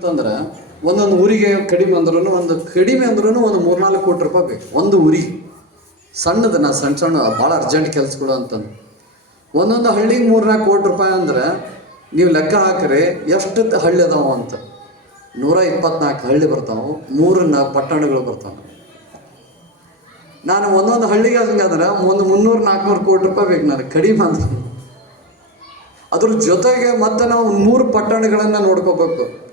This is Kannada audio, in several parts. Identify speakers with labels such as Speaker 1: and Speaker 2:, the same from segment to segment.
Speaker 1: ಅಂತಂದ್ರೆ ಒಂದೊಂದು ಊರಿಗೆ ಕಡಿಮೆ ಅಂದ್ರೂ ಒಂದು, ಕಡಿಮೆ ಅಂದ್ರೂ ಒಂದು ಮೂರ್ನಾಲ್ಕು ಕೋಟಿ ರೂಪಾಯಿ ಬೇಕು. ಒಂದು ಊರಿಗೆ. ಸಣ್ಣದು ನಾ ಸಣ್ಣ ಸಣ್ಣ ಭಾಳ ಅರ್ಜೆಂಟ್ ಕೆಲ್ಸಗಳು ಅಂತಂದು. ಒಂದೊಂದು ಹಳ್ಳಿಗೆ ಮೂರ್ನಾಲ್ಕು ಕೋಟಿ ರೂಪಾಯಿ ಅಂದ್ರೆ ನೀವು ಲೆಕ್ಕ ಹಾಕ್ರಿ ಎಷ್ಟು ಹಳ್ಳಿ ಅದಾವ ಅಂತ. ನೂರ ಇಪ್ಪತ್ನಾಲ್ಕು ಹಳ್ಳಿ ಬರ್ತಾವೆ ಮೂರು ನಾ ಪಟ್ಟಣಗಳು ಬರ್ತಾವೆ. ನಾನು ಒಂದೊಂದು ಹಳ್ಳಿಗೆ ಅಂದ್ರೆ ಒಂದು ಮುನ್ನೂರು ನಾಲ್ಕುನೂರು ಕೋಟಿ ರೂಪಾಯಿ ಬೇಕು ನಾನು ಕಡಿಮೆ ಅಂದ್ರೆ ಅದ್ರ ಜೊತೆಗೆ ಮತ್ತೆ ನಾವು ಮೂರು ಪಟ್ಟಣಗಳನ್ನು ನೋಡ್ಕೋಬೇಕು.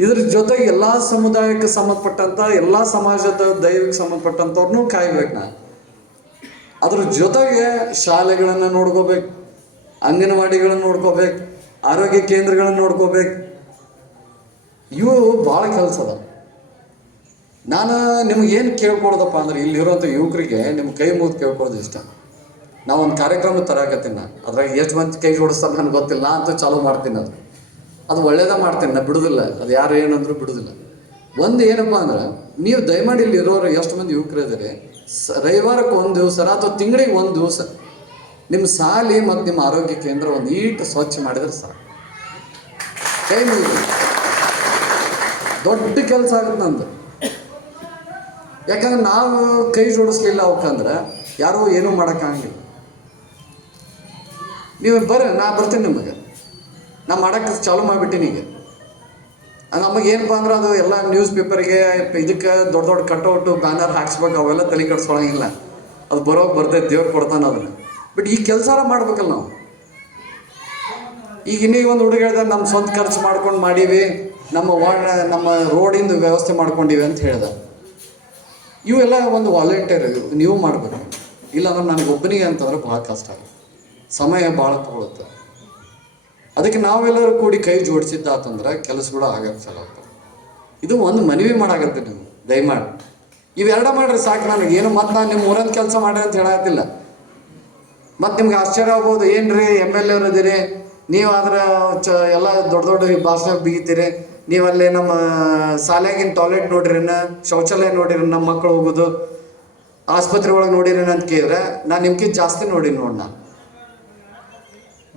Speaker 1: ಇದ್ರ ಜೊತೆಗೆ ಎಲ್ಲ ಸಮುದಾಯಕ್ಕೆ ಸಂಬಂಧಪಟ್ಟಂತ, ಎಲ್ಲ ಸಮಾಜದ ದೈವಕ್ಕೆ ಸಂಬಂಧಪಟ್ಟಂಥವ್ರನ್ನೂ ಕಾಯ್ಬೇಕು ನಾನು. ಅದ್ರ ಜೊತೆಗೆ ಶಾಲೆಗಳನ್ನು ನೋಡ್ಕೋಬೇಕು, ಅಂಗನವಾಡಿಗಳನ್ನು ನೋಡ್ಕೋಬೇಕು, ಆರೋಗ್ಯ ಕೇಂದ್ರಗಳನ್ನು ನೋಡ್ಕೋಬೇಕು. ಇವು ಭಾಳ ಕೆಲಸ ನಾನು ನಿಮ್ಗೆ ಏನು ಕೇಳ್ಕೊಡೋದಪ್ಪ ಅಂದ್ರೆ ಇಲ್ಲಿರೋಂಥ ಯುವಕರಿಗೆ ನಿಮ್ಮ ಕೈ ಮುಗಿದು ಕೇಳ್ಕೊಳ್ಳೋದು ಇಷ್ಟ. ನಾವೊಂದು ಕಾರ್ಯಕ್ರಮ ತರಾಕತ್ತೀನಿ ನಾನು. ಅದ್ರಾಗ ಎಷ್ಟು ಮಂದಿ ಕೈ ಜೋಡಿಸ್ತಾರೆ ನನಗೆ ಗೊತ್ತಿಲ್ಲ ಅಂತ ಚಾಲೂ ಮಾಡ್ತೀನಿ ಅದು. ಅದು ಒಳ್ಳೇದ ಮಾಡ್ತೇನೆ, ನಾ ಬಿಡೋದಿಲ್ಲ. ಅದು ಯಾರು ಏನಂದ್ರೂ ಬಿಡೋದಿಲ್ಲ. ಒಂದು ಏನಪ್ಪ ಅಂದ್ರೆ, ನೀವು ದಯಮಾಡಿ ಇಲ್ಲಿ ಇರೋರು ಎಷ್ಟು ಮಂದಿ ಯುವಕರು ಇದ್ದಾರೆ ರವಿವಾರಕ್ಕೆ ಒಂದು ದಿವಸ ಅಥವಾ ತಿಂಗಳಿಗೆ ಒಂದು ದಿವಸ ನಿಮ್ಮ ಸಾಲಿ ಮತ್ತು ನಿಮ್ಮ ಆರೋಗ್ಯ ಕೇಂದ್ರ ಒಂದು ಈಟು ಸ್ವಚ್ಛ ಮಾಡಿದ್ರೆ ಸಾಕು. ಕೈ ದೊಡ್ಡ ಕೆಲಸ ಆಗುತ್ತೆ ನಂದು. ಯಾಕಂದ್ರೆ ನಾವು ಕೈ ಜೋಡಿಸ್ಲಿಲ್ಲ ಅವಕ್ಕಂದ್ರೆ ಯಾರೂ ಏನೂ ಮಾಡೋಕ್ಕಾಗಿಲ್ಲ ನೀವು ಬರ್ರಿ ನಾ ಬರ್ತೀನಿ ನಿಮಗೆ. ನಾ ಮಾಡಕ್ಕೆ ಚಾಲೂ ಮಾಡಿಬಿಟ್ಟಿನಿ ಈಗ. ನಮಗೆ ಏನಪ್ಪ ಅಂದ್ರೆ ಅದು ಎಲ್ಲ ನ್ಯೂಸ್ ಪೇಪರ್ಗೆ ಇದಕ್ಕೆ ದೊಡ್ಡ ದೊಡ್ಡ ಕಟೌಟು ಬ್ಯಾನರ್ ಹಾಕ್ಸ್ಬೇಕು, ಅವೆಲ್ಲ ತಲೆ ಕೆಡ್ಸ್ಕೊಳಂಗಿಲ್ಲ. ಅದು ಬರೋಕೆ ಬರ್ತೈತೆ, ದೇವ್ರು ಕೊಡ್ತಾನೆ ಅದನ್ನು. ಬಟ್ ಈ ಕೆಲಸ ಮಾಡ್ಬೇಕಲ್ಲ ನಾವು. ಈಗ ಇನ್ನೀಗ ಒಂದು ಹುಡುಗ ಹೇಳ್ದೆ ನಮ್ಮ ಸ್ವಂತ ಖರ್ಚು ಮಾಡ್ಕೊಂಡು ಮಾಡೀವಿ, ನಮ್ಮ ವಾರ್ಡ್, ನಮ್ಮ ರೋಡಿಂದು ವ್ಯವಸ್ಥೆ ಮಾಡ್ಕೊಂಡಿವಿ ಅಂತ ಹೇಳ್ದೆ. ಇವೆಲ್ಲ ಒಂದು ವಾಲಂಟಿಯರ್ ನೀವು ಮಾಡಬೇಕು. ಇಲ್ಲಾಂದ್ರೆ ನನಗೆ ಒಬ್ಬನಿಗೆ ಅಂತಂದ್ರೆ ಭಾಳ ಕಷ್ಟ. ಸಮಯ ಭಾಳ ತಗೊಳುತ್ತೆ. ಅದಕ್ಕೆ ನಾವೆಲ್ಲರೂ ಕೂಡಿ ಕೈ ಜೋಡಿಸಿದ್ದಾತಂದ್ರೆ ಕೆಲಸ ಕೂಡ ಆಗತ್ತೆ ಸರ್ ಇದು ಒಂದು ಮನವಿ ಮಾಡಾಕತ್ತೆ ನೀವು ದಯಮಾಡಿ. ಇವೆರಡ ಮಾಡ್ರಿ ಸಾಕು ನನಗೆ, ಏನು ಮತ್ತೆ ನಾನು ನಿಮ್ಮ ಊರಂತ ಕೆಲಸ ಮಾಡ್ರಿ ಅಂತ ಹೇಳತ್ತಿಲ್ಲ ಮತ್ತೆ ನಿಮ್ಗೆ ಆಶ್ಚರ್ಯ ಆಗ್ಬೋದು, ಏನ್ರಿ ಎಂ ಎಲ್ ಎರು ಇದೀರಿ? ನೀವು ಆದ್ರೆ ಚ ಎಲ್ಲ ದೊಡ್ಡ ದೊಡ್ಡ ಭಾಷಣ ಬಿಗಿತೀರಿ? ನೀವಲ್ಲಿ ನಮ್ಮ ಶಾಲೆಗಿನ ಟಾಯ್ಲೆಟ್ ನೋಡಿರೇನ ಶೌಚಾಲಯ ನೋಡಿರಿ ನಮ್ಮ ಮಕ್ಕಳು ಹೋಗೋದು, ಆಸ್ಪತ್ರೆ ಒಳಗೆ ನೋಡಿರಿ ಅಂತ ಕೇಳಿದ್ರೆ, ನಾನು ನಿಮ್ಗೆ ಜಾಸ್ತಿ ನೋಡಿ ನೋಡಿ ನಾನು.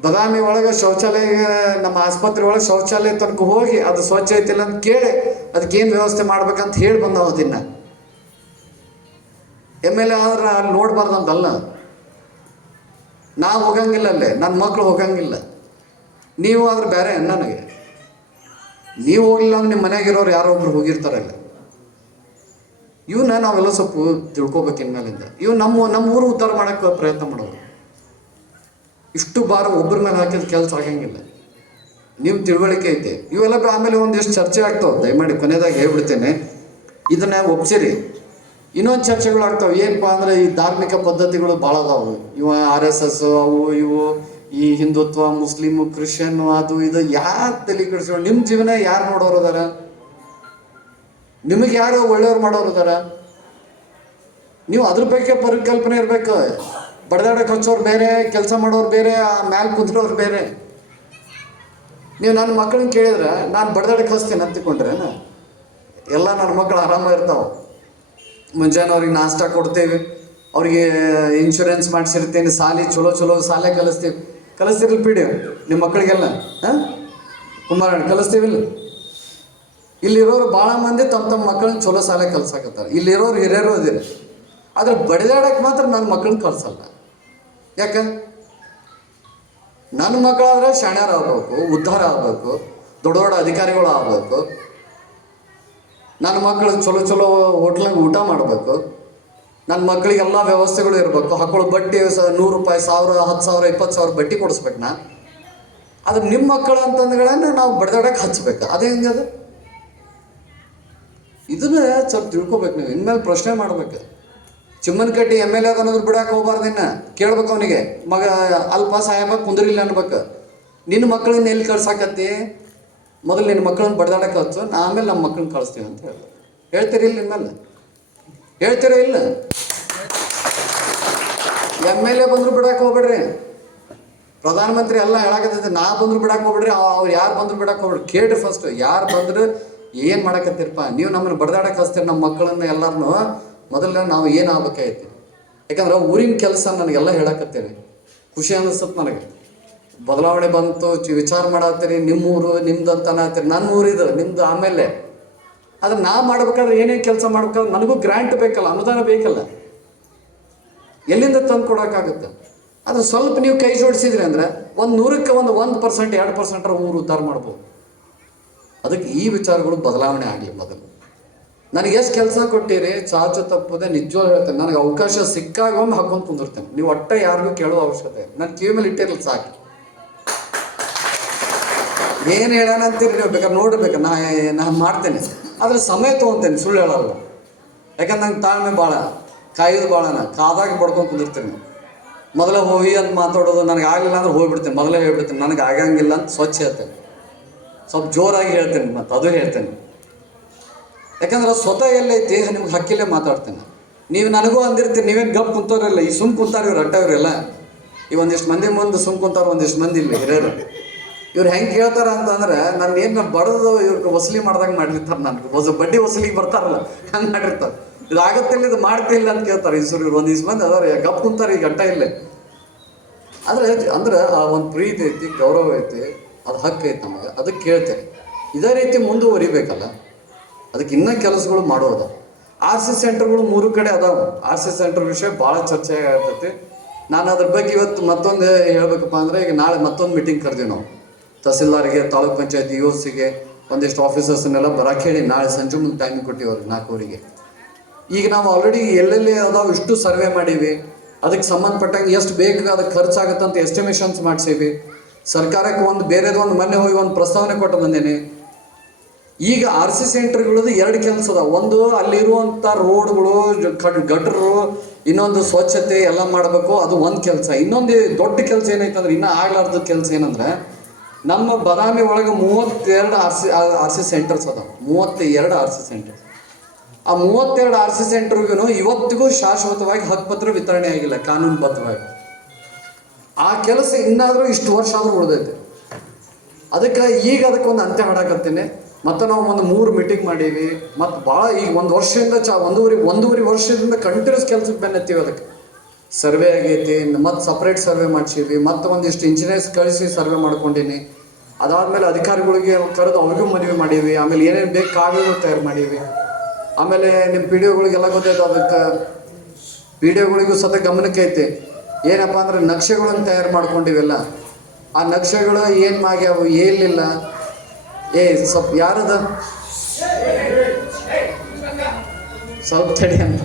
Speaker 1: ಬದಾಮಿ ಒಳಗೆ ಶೌಚಾಲಯ, ನಮ್ಮ ಆಸ್ಪತ್ರೆ ಒಳಗೆ ಶೌಚಾಲಯ ತನಕ ಹೋಗಿ ಅದು ಸ್ವಚ್ಛ ಐತಿಲ್ಲ ಅಂತ ಕೇಳಿ ಅದಕ್ಕೆ ಏನು ವ್ಯವಸ್ಥೆ ಮಾಡ್ಬೇಕಂತ ಹೇಳಿ ಬಂದವ ದಿನ. ಎಂ ಎಲ್ ಎ ಆದ್ರೆ ಅಲ್ಲಿ ನೋಡ್ಬಾರ್ದಂತಲ್ಲ ನಾವು ಹೋಗಂಗಿಲ್ಲ ಅಲ್ಲೇ ನನ್ನ ಮಕ್ಕಳು ಹೋಗಂಗಿಲ್ಲ. ನೀವು ಆದ್ರೆ ಬೇರೆ ನನಗೆ. ನೀವು ಹೋಗಿಲ್ಲ ಅಂದ್ರೆ ನಿಮ್ಮ ಮನೆಯಾಗಿರೋರು ಯಾರೋ ಒಬ್ರು ಹೋಗಿರ್ತಾರಲ್ಲ ಇವನ್ನ ನಾವೆಲ್ಲ ಸ್ವಲ್ಪ ತಿಳ್ಕೊಬೇಕು ಇನ್ಮೇಲಿಂದ. ಇವು ನಮ್ಮ ನಮ್ಮ ಊರು ಉದ್ಧಾರ ಮಾಡೋಕೆ ಪ್ರಯತ್ನ ಮಾಡೋದು ಇಷ್ಟು ಭಾರ ಒಬ್ಬರ ಮೇಲೆ ಹಾಕಿದ ಕೆಲಸ ಆಗಂಗಿಲ್ಲ. ನೀವು ತಿಳುವಳಿಕೆ ಐತೆ. ಇವೆಲ್ಲ ಆಮೇಲೆ ಒಂದಿಷ್ಟು ಚರ್ಚೆ ಆಗ್ತಾವೆ. ದಯಮಾಡಿ ಕೊನೆಯದಾಗಿ ಹೇಳ್ಬಿಡ್ತೇನೆ. ಇದನ್ನ ಒಪ್ಸಿರಿ. ಇನ್ನೊಂದು ಚರ್ಚೆಗಳು ಆಗ್ತಾವೆ. ಏನಪ್ಪಾ ಅಂದ್ರೆ ಈ ಧಾರ್ಮಿಕ ಪದ್ಧತಿಗಳು ಭಾಳ ಅದಾವು. ಇವ ಆರ್ ಎಸ್ ಎಸ್ ಅವು ಇವು, ಈ ಹಿಂದುತ್ವ, ಮುಸ್ಲಿಮ್, ಕ್ರಿಶ್ಚಿಯನ್ ಅದು ಇದು ಯಾರು ತಲೆ ಕೆಡಿಸ್ಕೊಂಡು ನಿಮ್ಮ ಜೀವನ ಯಾರು ನೋಡೋರು ಅದಾರ? ನಿಮಗೆ ಯಾರು ಒಳ್ಳೆಯವ್ರು ಮಾಡೋರು ಅದಾರ? ನೀವು ಅದ್ರ ಬಗ್ಗೆ ಪರಿಕಲ್ಪನೆ ಇರ್ಬೇಕು. ಬಡದಾಡಕ್ಕೆ ಹಚ್ಚೋರು ಬೇರೆ, ಕೆಲಸ ಮಾಡೋರು ಬೇರೆ, ಆ ಮ್ಯಾಲ್ ಕುಂದ್ರೋರು ಬೇರೆ. ನೀವು ನನ್ನ ಮಕ್ಕಳನ್ನ ಕೇಳಿದ್ರೆ, ನಾನು ಬಡದಾಡಕ್ಕೆ ಹಚ್ತೀನಿ ಅಂತಿಕೊಂಡ್ರೆ, ಎಲ್ಲ ನನ್ನ ಮಕ್ಕಳು ಆರಾಮ ಇರ್ತಾವೆ. ಮುಂಜಾನೆ ಅವ್ರಿಗೆ ನಾಷ್ಟ ಕೊಡ್ತೇವೆ, ಅವ್ರಿಗೆ ಇನ್ಶೂರೆನ್ಸ್ ಮಾಡಿಸಿರ್ತೀನಿ, ಸಾಲಿ ಚಲೋ ಚಲೋ ಸಾಲೆ ಕಲಿಸ್ತೀವಿ. ಕಲಿಸ್ತಿರ್ಲಿ ಬಿಡಿ ನಿಮ್ಮ ಮಕ್ಕಳಿಗೆಲ್ಲ, ಹಾಂ? ಕುಮಾರಣ್ಣ ಕಲಿಸ್ತೀವಿಲ್ಲ ಇಲ್ಲಿರೋರು ಭಾಳ ಮಂದಿ ತಮ್ಮ ತಮ್ಮ ಮಕ್ಕಳನ್ನ ಚಲೋ ಸಾಲೆ ಕಲ್ಸಾಕತ್ತಾರೆ. ಇಲ್ಲಿರೋರು ಹಿರಿಯರು ಅದಿರಿ. ಆದ್ರೆ ಬಡಿದಾಡಕ್ಕೆ ಮಾತ್ರ ನನ್ನ ಮಕ್ಕಳನ್ನ ಕಳ್ಸಲ್ಲ. ಯಾಕೆ? ನನ್ನ ಮಕ್ಕಳಾದ್ರೆ ಶಾಣ್ಯಾರ ಆಗ್ಬೇಕು, ಉದ್ಧಾರ ಆಗ್ಬೇಕು ದೊಡ್ಡ ದೊಡ್ಡ ಅಧಿಕಾರಿಗಳು ಆಗಬೇಕು. ನನ್ನ ಮಕ್ಕಳು ಚಲೋ ಚಲೋ ಹೋಟ್ಲಾಗ ಊಟ ಮಾಡಬೇಕು. ನನ್ನ ಮಕ್ಕಳಿಗೆಲ್ಲ ವ್ಯವಸ್ಥೆಗಳು ಇರಬೇಕು. ಹಾಕೊಳ್ಳೋ ಬಟ್ಟೆ ನೂರು ರೂಪಾಯಿ, ಸಾವಿರ, ಹತ್ತು ಸಾವಿರ, ಇಪ್ಪತ್ತು ಸಾವಿರ ಬಟ್ಟೆ ಕೊಡಿಸ್ಬೇಕು ನಾ. ಆದ್ರೆ ನಿಮ್ಮ ಮಕ್ಕಳು ಅಂತಂದ್ಗಳನ್ನ ನಾವು ಬಡ್ದಾಡಕ್ಕೆ ಹಚ್ಬೇಕು. ಅದೇ ಅದು? ಇದನ್ನ ಸ್ವಲ್ಪ ತಿಳ್ಕೊಬೇಕು ನೀವು. ಇನ್ಮೇಲೆ ಪ್ರಶ್ನೆ ಮಾಡ್ಬೇಕು. ಚಿಮ್ಮನಕಟ್ಟಿ ಎಂ ಎಲ್ ಎ ಅನ್ನೋದ್ರ ಬಿಡಕ್ಕೆ ಹೋಗ್ಬಾರ್ದು ಇನ್ನ. ಕೇಳ್ಬೇಕು ಅವನಿಗೆ. ಮಗ ಅಲ್ಪ ಸಾಯಮ್ಮ ಕುಂದ್ರಿಲ್ಲ ಅನ್ಬೇಕು. ನಿನ್ನ ಮಕ್ಕಳನ್ನ ಎಲ್ಲಿ ಕಳ್ಸಾಕತ್ತಿ? ಮೊದಲು ನಿನ್ನ ಮಕ್ಕಳನ್ನ ಬಡ್ದಾಡಕ್ಕೆ ಹಚ್ಚು ನಾ ಆಮೇಲೆ ನಮ್ಮ ಮಕ್ಕಳನ್ನ ಕಳಿಸ್ತೀವಿ ಅಂತ ಹೇಳ್ದೆ. ಹೇಳ್ತೀರಿ ಇಲ್ಲ ನಿಮ್ಮಲ್ಲಿ? ಹೇಳ್ತೀರಾ ಇಲ್ಲ? ಎಂ ಎಲ್ ಎ ಬಂದ್ರು ಬಿಡಕ್ಕೆ ಹೋಗ್ಬೇಡ್ರಿ. ಪ್ರಧಾನಮಂತ್ರಿ ಎಲ್ಲ ಹೇಳಕತ್ತೈತೆ, ನಾ ಬಂದ್ರು ಬಿಡಕ್ಕೆ ಹೋಗ್ಬೇಡ್ರಿ ಅವ್ರು ಯಾರು ಬಂದ್ರು ಬಿಡಕ್ಕೆ ಹೋಗ್ಬೇಡ್ರಿ. ಕೇಳ್ರಿ ಫಸ್ಟ್ ಯಾರು ಬಂದ್ರು ಏನು ಮಾಡಕತ್ತೀರಪ್ಪ? ನೀವು ನಮ್ಮನ್ನು ಬಡ್ದಾಡಕ್ಕೆ ಹಚ್ತೀರಿ ನಮ್ಮ ಮಕ್ಕಳನ್ನ ಎಲ್ಲರನ್ನು ಮೊದಲ ನಾವು ಏನು ಯಾಕಂದ್ರೆ ಊರಿನ ಕೆಲಸ ನನಗೆಲ್ಲ ಹೇಳಕತ್ತೇನೆ. ಖುಷಿ ಅನ್ನಿಸುತ್ತೆ ನನಗೆ. ಬದಲಾವಣೆ ಬಂತು, ಚಿ- ವಿಚಾರ ನಿಮ್ಮ ಊರು ನಿಮ್ದು ಅಂತ ಅನ್ನತ್ತೀರಿ ನನ್ನ ಊರಿದು ನಿಮ್ದು ಆಮೇಲೆ. ಆದ್ರೆ ನಾ ಮಾಡ್ಬೇಕಾದ್ರೆ ಏನೇನು ಕೆಲಸ ಮಾಡ್ಬೇಕಾದ್ರೆ ನನಗೂ ಗ್ರ್ಯಾಂಟ್ ಬೇಕಲ್ಲ, ಅನುದಾನ ಬೇಕಲ್ಲ. ಎಲ್ಲಿಂದ ತಂದು ಕೊಡೋಕ್ಕಾಗುತ್ತೆ? ಆದ್ರೆ ಸ್ವಲ್ಪ ನೀವು ಕೈ ಜೋಡಿಸಿದ್ರಿ ಅಂದ್ರೆ ಒಂದು ನೂರಕ್ಕೆ ಒಂದು ಒಂದು ಪರ್ಸೆಂಟ್ ಎರಡು ಪರ್ಸೆಂಟ್ರ ಊರು ಉದ್ಧಾರ ಮಾಡ್ಬೋದು. ಅದಕ್ಕೆ ಈ ವಿಚಾರಗಳು ಬದಲಾವಣೆ ಆಗಲಿ ಮೊದಲು. ನನಗೆ ಎಷ್ಟು ಕೆಲಸ ಕೊಟ್ಟಿರಿ? ಚಾಚು ತಪ್ಪದೆ ನಿಜವಾಗ್ ಹೇಳ್ತೇನೆ. ನನಗೆ ಅವಕಾಶ ಸಿಕ್ಕಾಗ ಒಮ್ಮೆ ಹಾಕೊಂಡು ಕುಂದಿರ್ತೇನೆ. ನೀವು ಒಟ್ಟೆ ಯಾರಿಗೂ ಕೇಳೋ ಅವಶ್ಯಕತೆ. ನನ್ನ ಕಿವಿ ಮೇಲೆ ಇಟ್ಟಿರಲಿ ಸಾಕು. ಏನು ಹೇಳೋಣ ಅಂತೀರಿ ನೀವು? ಬೇಕಾದ್ರೆ ನೋಡ್ಬೇಕು ನಾ ನಾನು ಮಾಡ್ತೇನೆ. ಆದ್ರೆ ಸಮಯ ತೊಗೊತೇನೆ, ಸುಳ್ಳು ಹೇಳಲ್ಲ. ಯಾಕಂದ್ರೆ ನಂಗೆ ತಾಳ್ಮೆ ಭಾಳ ಕಾಯೋದು ನಾ. ಕಾದಾಗ ಬಡ್ಕೊಂಡು ಕುಂದಿರ್ತೀನಿ ಮೊದಲೇ ಹೋಗಿ ಅಂತ ಮಾತಾಡೋದು ನನಗೆ ಆಗಲಿಲ್ಲ ಅಂದ್ರೆ ಹೋಗ್ಬಿಡ್ತೇನೆ. ಮೊದಲೇ ಹೇಳ್ಬಿಡ್ತೇನೆ, ನನಗೆ ಆಗಂಗಿಲ್ಲ ಅಂತ ಸ್ವಚ್ಛ ಹೇಳ್ತೇನೆ ಸ್ವಲ್ಪ ಜೋರಾಗಿ ಹೇಳ್ತೇನೆ ಮತ್ತು, ಅದು ಹೇಳ್ತೇನೆ. ಯಾಕಂದ್ರೆ ಸ್ವತಃ ದೇಹ ನಿಮ್ಗೆ ಹಕ್ಕಿಲ್ಲೇ ಮಾತಾಡ್ತೇನೆ. ನೀವು ನನಗೂ ಅಂದಿರ್ತೀನಿ ನೀವೇನು ಗಪ್ ಕುಂತವ್ರಲ್ಲ, ಈ ಸುಮ್ ಕುಂತಾರ ಇವ್ರು ಅಟ್ಟ ಇವ್ರೆಲ್ಲ ಈ ಒಂದಿಷ್ಟು ಮಂದಿ ಮುಂದೆ ಸುಮ್ ಕುಂತಾರ, ಒಂದಿಷ್ಟು ಮಂದಿ ಇಲ್ಲ ಹಿರಿಯರು. ಇವ್ರು ಹೆಂಗೆ ಕೇಳ್ತಾರ ಅಂತಂದ್ರೆ, ನಾನು ಏನು ಬಡದು, ಇವ್ರಿಗೆ ವಸೂಲಿ ಮಾಡ್ದಂಗೆ ಮಾಡಿರ್ತಾರೆ ನನಗೆ. ಹೊಸ ಬಡ್ಡಿ ವಸೂಲಿಗೆ ಬರ್ತಾರಲ್ಲ, ಹಂಗೆ ಮಾಡಿರ್ತಾರೆ. ಇದು ಆಗತ್ತಿಲ್ಲ, ಇದು ಮಾಡ್ತಿಲ್ಲ ಅಂತ ಕೇಳ್ತಾರೆ. ಈ ಇವ್ರು ಒಂದಿಷ್ಟು ಮಂದಿ ಅದಾರ, ಗಪ್ ಕುಂತಾರೆ, ಈಗ ಅಟ್ಟ ಇಲ್ಲೇ. ಆದರೆ ಅಂದ್ರೆ ಆ ಒಂದು ಪ್ರೀತಿ ಐತಿ, ಗೌರವ ಐತಿ, ಅದು ಹಕ್ಕು ಐತಿ ನಮಗೆ ಅದಕ್ಕೆ ಕೇಳ್ತೇನೆ. ಇದೇ ರೀತಿ ಮುಂದುವರಿಬೇಕಲ್ಲ. ಅದಕ್ಕೆ ಇನ್ನೂ ಕೆಲಸಗಳು ಮಾಡೋದು. ಆರ್ ಸಿ ಸೆಂಟರ್ಗಳು ಮೂರು ಕಡೆ ಅದಾವ. ಆರ್ ಸಿ ಸೆಂಟರ್ ವಿಷಯ ಭಾಳ ಚರ್ಚೆ ಆಗ್ತೈತಿ. ನಾನು ಅದ್ರ ಬಗ್ಗೆ ಇವತ್ತು ಮತ್ತೊಂದು ಹೇಳ್ಬೇಕಪ್ಪ ಅಂದರೆ ಈಗ ನಾಳೆ ಮತ್ತೊಂದು ಮೀಟಿಂಗ್ ಕರೆದೀವಿ ನಾವು. ತಹಸೀಲ್ದಾರ್ಗೆ, ತಾಲೂಕ್ ಪಂಚಾಯತ್ ಯು ಸಿಗೆ ಒಂದಿಷ್ಟು ಆಫೀಸರ್ಸ್ನೆಲ್ಲ ಬರಕ್ಕೆ ಹೇಳಿ ನಾಳೆ ಸಂಜೆ ಮುಂದೆ ಟೈಮ್ ಕೊಟ್ಟಿವಿ ಅವ್ರಿಗೆ ಈಗ ನಾವು ಆಲ್ರೆಡಿ ಎಲ್ಲೆಲ್ಲಿ ಅದಾವ ಇಷ್ಟು ಸರ್ವೆ ಮಾಡೀವಿ. ಅದಕ್ಕೆ ಸಂಬಂಧಪಟ್ಟಂಗೆ ಎಷ್ಟು ಬೇಕು ಅದಕ್ಕೆ ಖರ್ಚಾಗತ್ತೆ ಅಂತ ಎಸ್ಟಿಮೇಷನ್ಸ್ ಮಾಡಿಸೀವಿ. ಸರ್ಕಾರಕ್ಕೆ ಒಂದು ಬೇರೆದೊಂದು ಮೊನ್ನೆ ಹೋಗಿ ಒಂದು ಪ್ರಸ್ತಾವನೆ ಕೊಟ್ಟು ಬಂದೇನೆ. ಈಗ ಆರ್ ಸಿ ಸೆಂಟರ್ಗಳದ್ದು ಎರಡು ಕೆಲಸ ಅದ ಒಂದು ಅಲ್ಲಿರುವಂಥ ರೋಡ್ಗಳು ಗಟ್ರು, ಇನ್ನೊಂದು ಸ್ವಚ್ಛತೆ ಎಲ್ಲ ಮಾಡಬೇಕು, ಅದು ಒಂದು ಕೆಲಸ. ಇನ್ನೊಂದು ದೊಡ್ಡ ಕೆಲಸ ಏನೈತಂದ್ರೆ, ಇನ್ನೂ ಆಗ್ಲಾರ್ದ ಕೆಲಸ ಏನಂದ್ರೆ, ನಮ್ಮ ಬದಾಮಿ ಒಳಗೆ ಮೂವತ್ತೆರಡು R C R C centres ಅದಾವ. ಮೂವತ್ತೆರಡು ಆರ್ ಸಿ ಸೆಂಟರ್ಸ್ ಆ ಮೂವತ್ತೆರಡು ಆರ್ ಸಿ ಸೆಂಟರ್ಗೂ ಇವತ್ತಿಗೂ ಶಾಶ್ವತವಾಗಿ ಹಕ್ಕುಪತ್ರ ವಿತರಣೆ ಆಗಿಲ್ಲ, ಕಾನೂನುಬದ್ಧವಾಗಿ. ಆ ಕೆಲಸ ಇನ್ನಾದರೂ ಇಷ್ಟು ವರ್ಷ ಆದರೂ ಉಳಿದೈತೆ. ಅದಕ್ಕೆ ಈಗ ಅದಕ್ಕೆ ಒಂದು ಅಂತ್ಯ ಹಾಡಕತ್ತೀನಿ. ಮತ್ತು ನಾವು ಒಂದು ಮೂರು ಮೀಟಿಂಗ್ ಮಾಡೀವಿ. ಮತ್ತು ಭಾಳ ಈಗ ಒಂದು ವರ್ಷದಿಂದ ಚ ಒಂದೂವರೆ ಒಂದೂವರೆ ವರ್ಷದಿಂದ ಕಂಟಿನ್ಯೂಸ್ ಕೆಲಸಕ್ಕೆ ಬೆನ್ನತ್ತೀವಿ ಅದಕ್ಕೆ. ಸರ್ವೆ ಆಗೈತಿ ಮತ್ತು ಸಪ್ರೇಟ್ ಸರ್ವೆ ಮಾಡ್ಸೀವಿ ಮತ್ತು ಒಂದಿಷ್ಟು ಇಂಜಿನಿಯರ್ಸ್ ಕಳಿಸಿ ಸರ್ವೆ ಮಾಡ್ಕೊಂಡೀನಿ. ಅದಾದಮೇಲೆ ಅಧಿಕಾರಿಗಳಿಗೆ ಕರೆದು ಅವ್ರಿಗೂ ಮನವಿ ಮಾಡೀವಿ. ಆಮೇಲೆ ಏನೇನು ಬೇಕು ಕಾಗದಗಳು ತಯಾರು ಮಾಡೀವಿ. ಆಮೇಲೆ ನಿಮ್ಮ ಪಿ ಡಿ ಒಗಳಿಗೆಲ್ಲ ಗೊತ್ತಾಯ್ತು ಅದಕ್ಕೆ. ಪಿ ಡಿ ಒಗಳಿಗೂ ಸತ ಗಮನಕ್ಕೆ ಐತಿ. ಏನಪ್ಪ ಅಂದರೆ ನಕ್ಷೆಗಳನ್ನು ತಯಾರು ಮಾಡ್ಕೊಂಡಿವೆಲ್ಲ. ಆ ನಕ್ಷೆಗಳು ಏನು ಮಾಡ್ಯಾವು, ಏನಿಲ್ಲ. ಏ ಸ್ವಲ್ಪ ಯಾರದ? ಸ್ವಲ್ಪ ತಡಿ ಅಂತ.